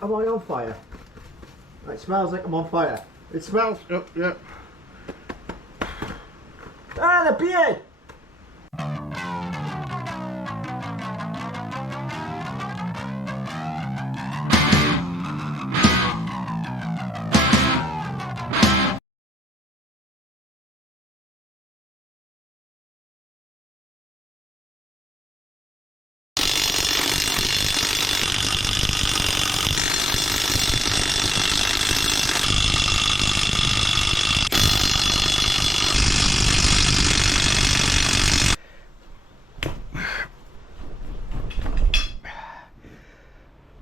Am I on fire? It smells like I'm on fire. It smells. Oh, yeah. Ah, the beard!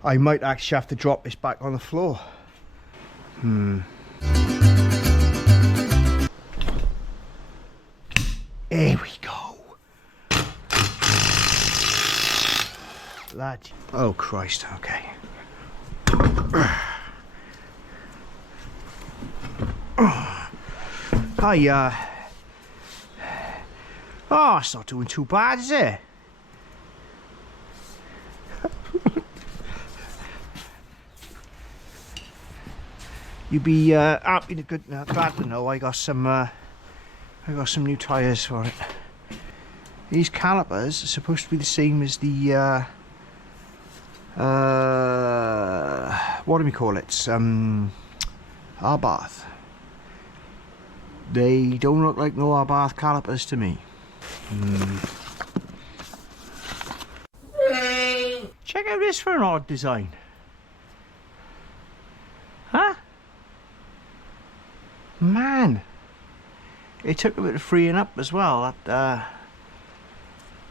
I might actually have to drop this back on the floor. Here we go. That. Oh Christ, okay. Oh, it's not doing too bad, is it? You'd be happy to glad to know I got some new tyres for it. These calipers are supposed to be the same as the what do we call it? Abarth. They don't look like no Abarth calipers to me. Check out this for an odd design. Huh? Man, it took a bit of freeing up as well. That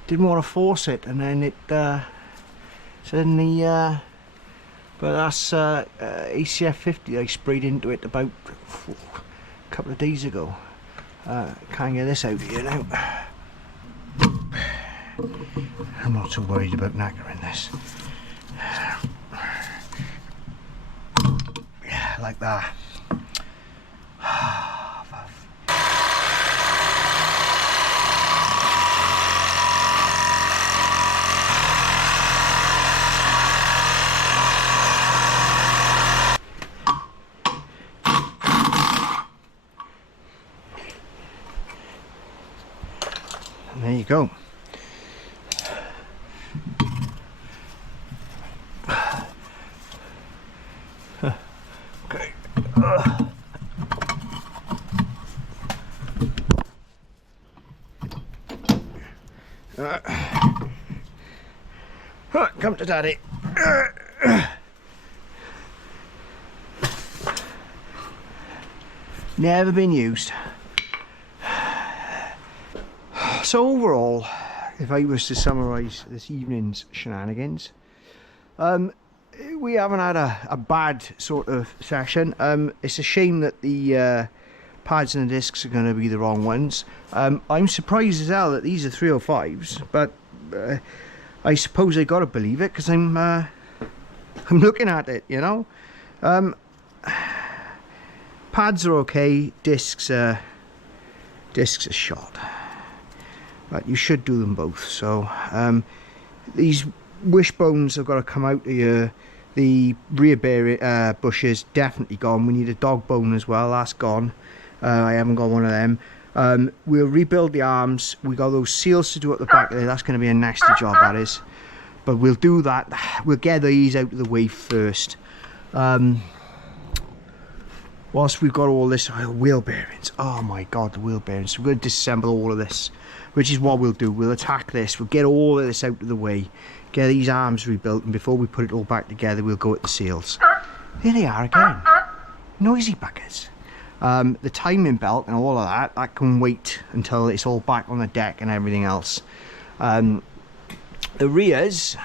didn't want to force it, and then it suddenly. But that's ACF 50 I sprayed into it about a couple of days ago. Can't get this out of here now. I'm not too worried about knackering this. Yeah, like that. And there you go. Okay. Come to daddy. Never been used. So overall, if I was to summarise this evening's shenanigans, we haven't had a bad sort of session. It's a shame that the pads and the discs are going to be the wrong ones. I'm surprised as hell that these are 305s, but I suppose I gotta believe it because I'm looking at it, you know. Pads are okay, discs are shot, but you should do them both. So these wishbones have got to come out of here. The rear bearing bushes definitely gone. We need a dog bone as well, that's gone. I haven't got one of them. We'll rebuild the arms. We got those seals to do at the back there. That's going to be a nasty job, that is, but we'll do that. We'll get these out of the way first. Whilst we've got all this wheel bearings, oh my god, the wheel bearings, we're going to disassemble all of this, which is what we'll do. We'll attack this, we'll get all of this out of the way, get these arms rebuilt, and before we put it all back together, we'll go at the seals. There they are again, noisy buggers. The timing belt and all of that can wait until it's all back on the deck and everything else. The rears,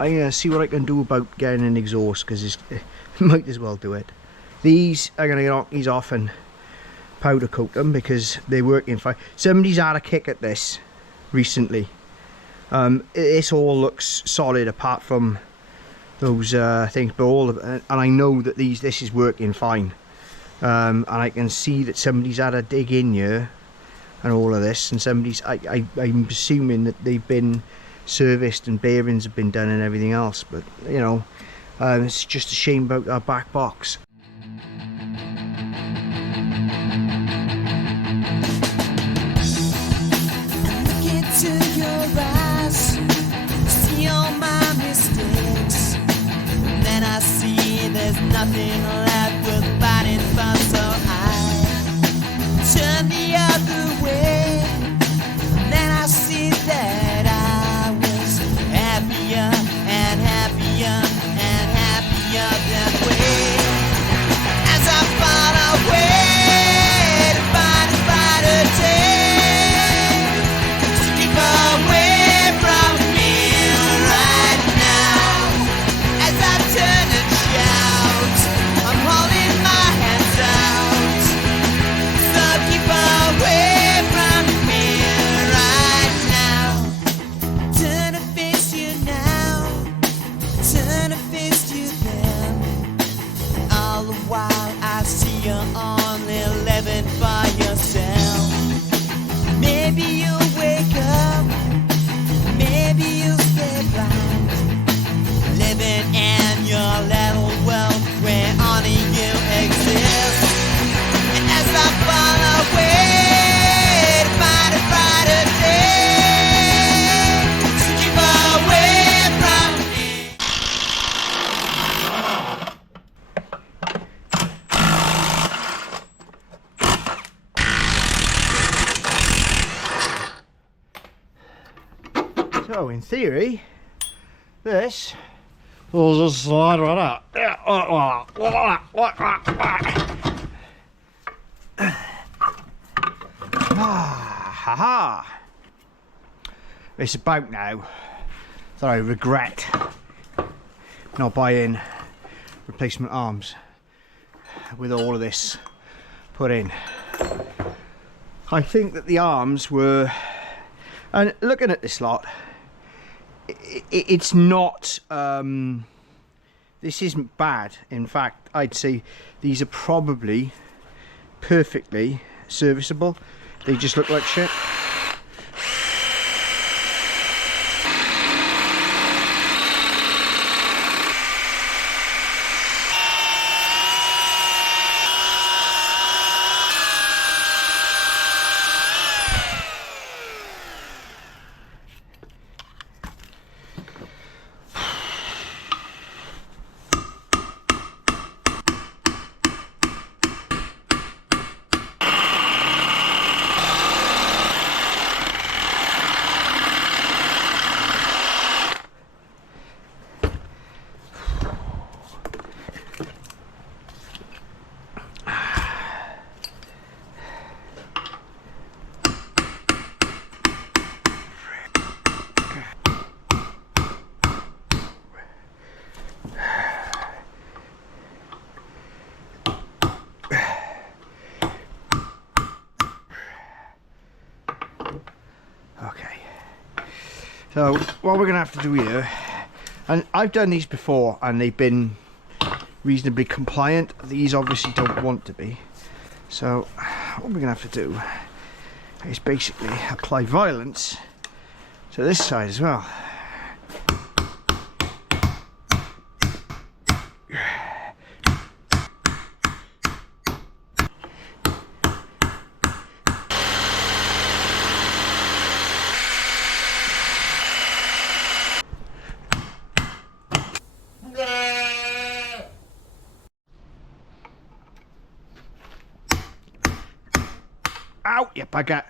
I'm going to see what I can do about getting an exhaust, because might as well do it. These are going to knock these off and powder coat them because they're working fine. Somebody's had a kick at this recently. This all looks solid apart from those things, but all of it, and I know that this is working fine. And I can see that somebody's had a dig in here and all of this, and somebody's I'm assuming that they've been serviced and bearings have been done and everything else, but you know, It's just a shame about our back box. Look into your eyes, see all my mistakes, and then I see there's nothing left worth fighting for, so I turn the other way, and then I see that I was happier and happier and happier that way, as I fall away to find a brighter day, to keep away from me right now, as I turn and shout, I'm holding my hands out, so keep away from me right now. Turn to face you now, turn to face you then, all the while I see you're only living for yourself. Maybe you'll wake up, maybe you'll stay blind, living in your little world where only you exist. And as I fall away to find a brighter day, so keep away from me. So in theory, this will just slide right up. Ha! It's about now that I regret not buying replacement arms with all of this put in. I think that the arms were, and looking at this lot, it's not, this isn't bad. In fact, I'd say these are probably perfectly serviceable. They just look like shit. So what we're gonna have to do here, and I've done these before and they've been reasonably compliant. These obviously don't want to be. So what we're gonna have to do is basically apply violence to this side as well. Ow, you bugger.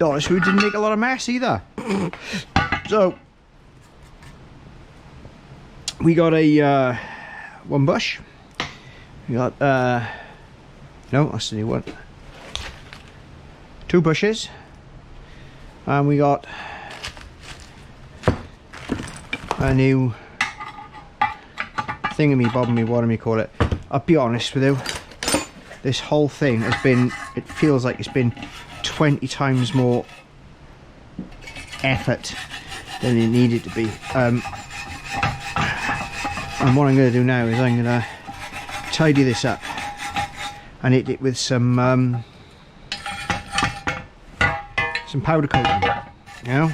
Oh, this food didn't make a lot of mess either. So, we got a one bush. We got, no, that's the new one. 2 bushes. And we got a new thingammy-bobby, whatever you call it. I'll be honest with you, this whole thing has been, it feels like it's been 20 times more effort than it needed to be. And what I'm going to do now is I'm going to tidy this up and hit it with some powder coating, you know.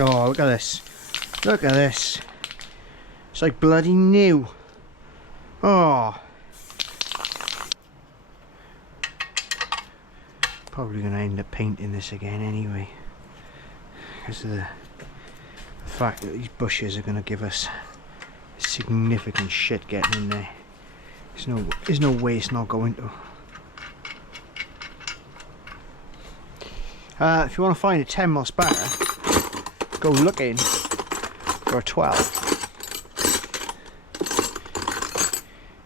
Oh, look at this. Look at this. It's like bloody new. Oh. Probably going to end up painting this again anyway. Because of the fact that these bushes are going to give us significant shit getting in there. There's no way it's not going to. If you want to find a 10mm spanner, go looking for a 12.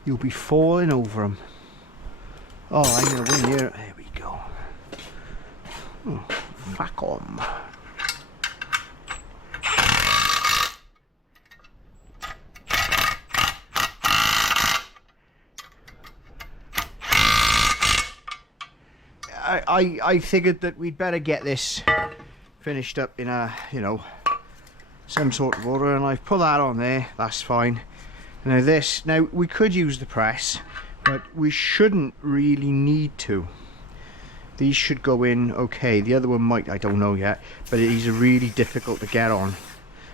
You'll be falling over them. Oh, I'm going to win here. There we go. Oh, fuck 'em. I figured that we'd better get this finished up in a, you know, some sort of order, and I've put that on there. That's fine. Now we could use the press, but we shouldn't really need to. These should go in okay. The other one might, I don't know yet, but these are really difficult to get on.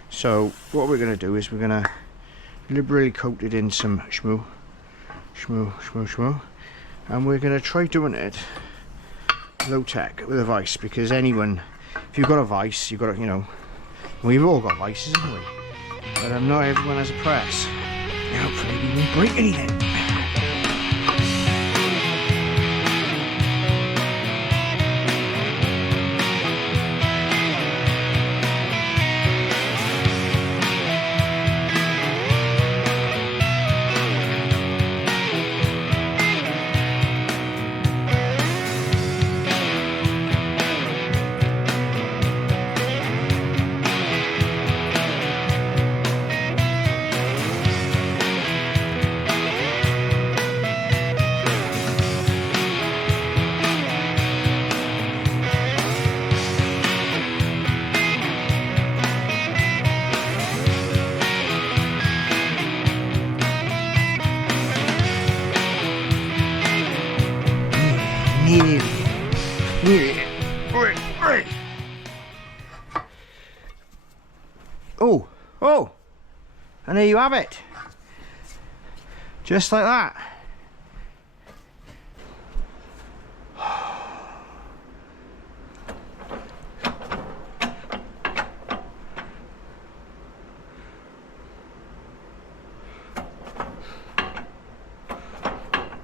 So what we're going to do is we're going to liberally coat it in some shmoo, and we're going to try doing it low tech with a vice, because anyone, if you've got a vice, you've got to, you know, we've all got vices, haven't we? But not everyone has a press. Hopefully we won't break anything. Oh, and there you have it, just like that.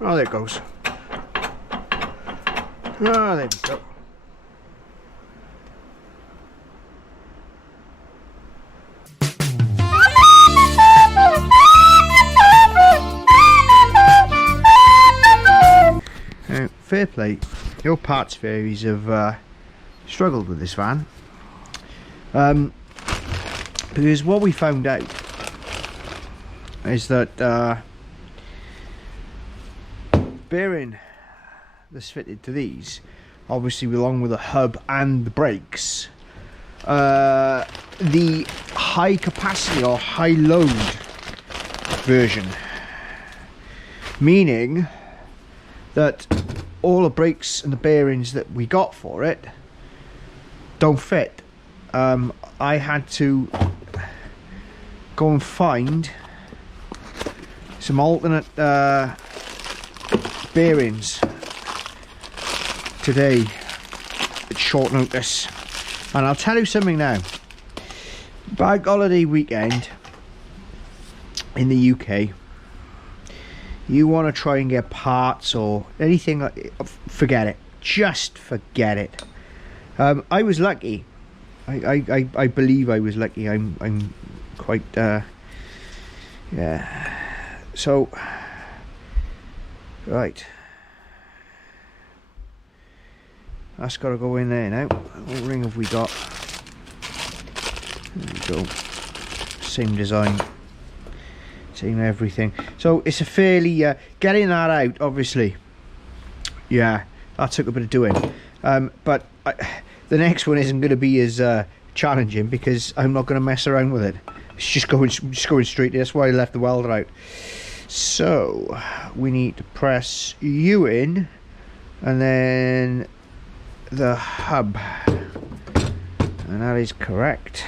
Oh, there it goes. Oh, there we go. Fair play, your parts fairies have struggled with this van, because what we found out is that bearing that's fitted to these, obviously along with the hub and the brakes, the high capacity or high load version, meaning that all the brakes and the bearings that we got for it don't fit. I had to go and find some alternate bearings today at short notice, and I'll tell you something now. Bank holiday weekend in the UK, you want to try and get parts or anything, forget it, just forget it. I was lucky. I believe I was lucky. I'm quite yeah. So right, that's got to go in there now. What ring have we got? There we go. Same design, same everything. So it's a fairly getting that out, obviously, yeah, that took a bit of doing, but the next one isn't going to be as challenging, because I'm not going to mess around with it. It's just going straight. That's why I left the welder out. So we need to press you in, and then the hub, and that is correct.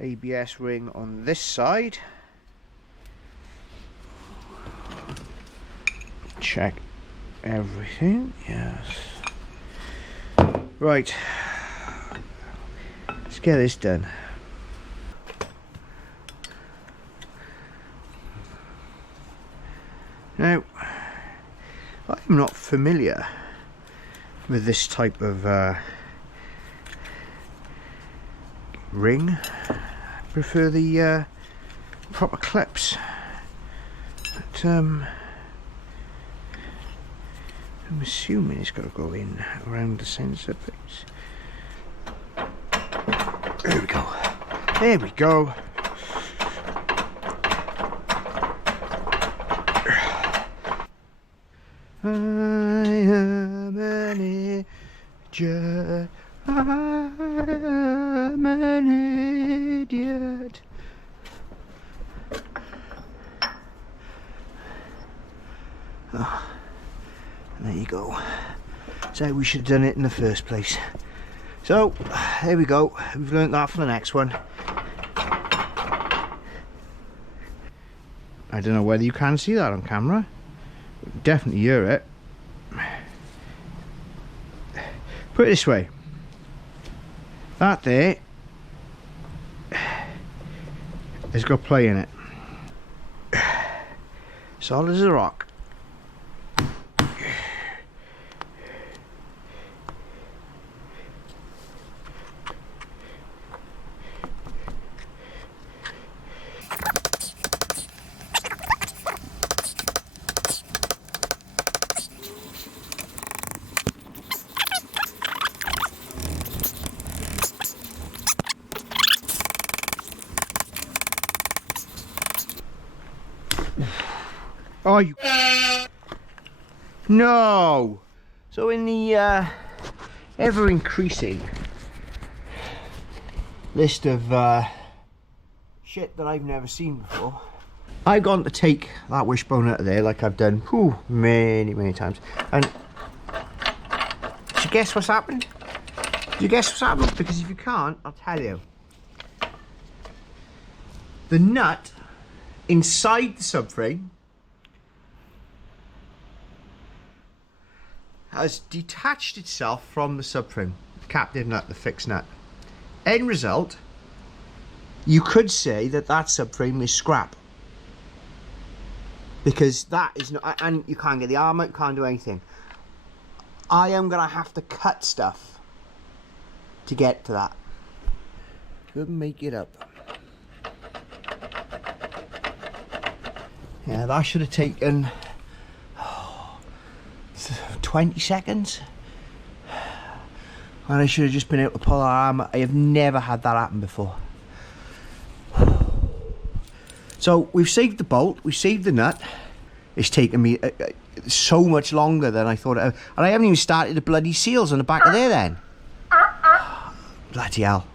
ABS ring on this side. Check everything, yes. Right, let's get this done. Now, I'm not familiar with this type of ring. I prefer the proper clips. But, I'm assuming it's got to go in around the sensor bits. There we go. There we go. I am an idiot. I am an idiot. Oh, and there you go. So we should have done it in the first place. So there we go. We've learnt that for the next one. I don't know whether you can see that on camera. Definitely hear it. Put it this way, that there has got play in it, solid as a rock. Oh, you... No! So in the ever-increasing list of shit that I've never seen before, I've gone to take that wishbone out of there like I've done many times. And did you guess what's happened? Did you guess what's happened? Because if you can't, I'll tell you. The nut inside the subframe has detached itself from the subframe, the captive nut, the fixed nut. End result, you could say that that subframe is scrap, because that is not, and you can't get the arm out, you can't do anything. I am gonna have to cut stuff to get to that. Couldn't make it up. Yeah, that should have taken 20 seconds, and I should have just been able to pull our arm. I have never had that happen before. So we've saved the bolt, we've saved the nut. It's taken me so much longer than I thought it would. And I haven't even started the bloody seals on the back of there then. Bloody hell.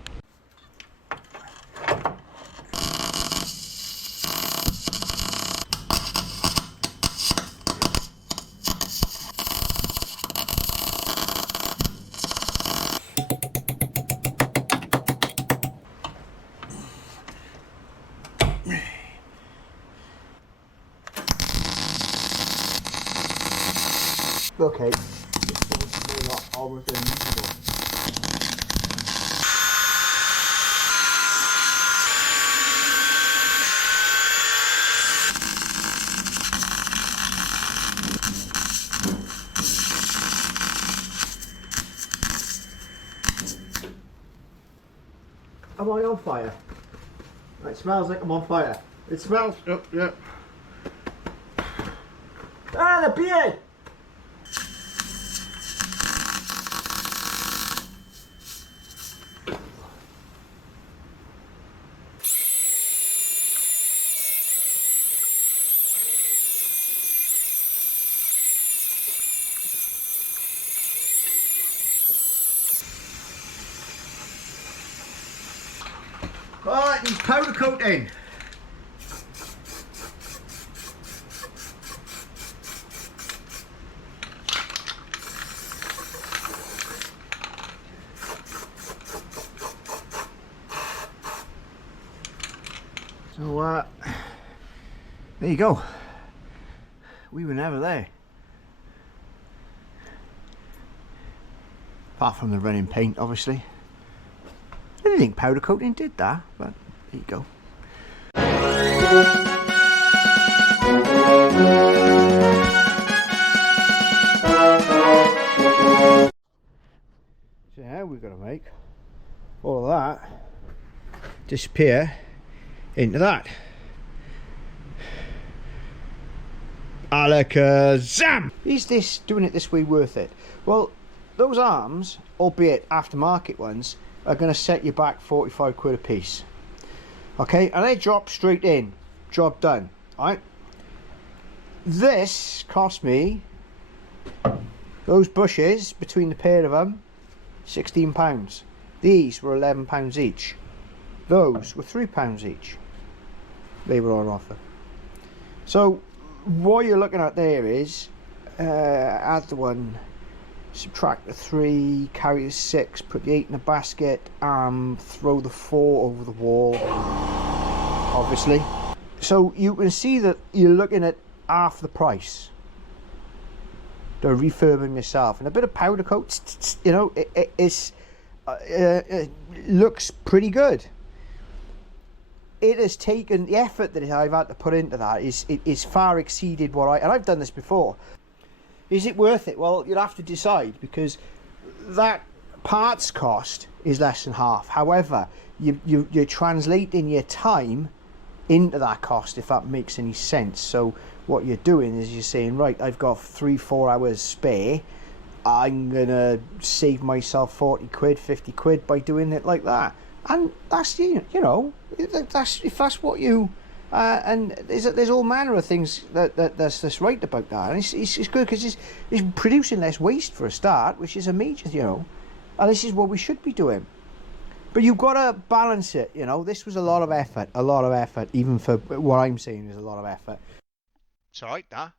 Okay, it's not almost unusable. Am I on fire? It smells like I'm on fire. It smells. Oh, yeah. Ah, the beard! Oh, it needs powder coating. So there you go. We were never there. Apart from the running paint, obviously. I didn't think powder coating did that, but there you go. So now we've got to make all of that disappear into that. Alakazam! Is this doing it this way worth it? Well, those arms, albeit aftermarket ones, are going to set you back 45 quid a piece. Okay, and they drop straight in. Job done. Alright? This cost me, those bushes between the pair of them, £16. These were £11 each. Those were £3 each. They were on offer. So what you're looking at there is add the 1, subtract the 3, carry the 6, put the 8 in the basket, throw the 4 over the wall, obviously. So you can see that you're looking at half the price. They're refurbing yourself, and a bit of powder coat, you know, it looks pretty good. It has taken the effort that I've had to put into that is far exceeded what and I've done this before. Is it worth it? Well, you'll have to decide, because that parts cost is less than half. However, you're translating your time into that cost, if that makes any sense. So what you're doing is you're saying, right, I've got 3-4 hours spare, I'm gonna save myself 40 quid, 50 quid by doing it like that. And that's, you know, that's, if that's what you and there's all manner of things that's right about that, and it's good, because it's producing less waste for a start, which is a major, you know, and this is what we should be doing. But you've got to balance it, you know. This was a lot of effort, even for what I'm saying is a lot of effort. It's alright, that.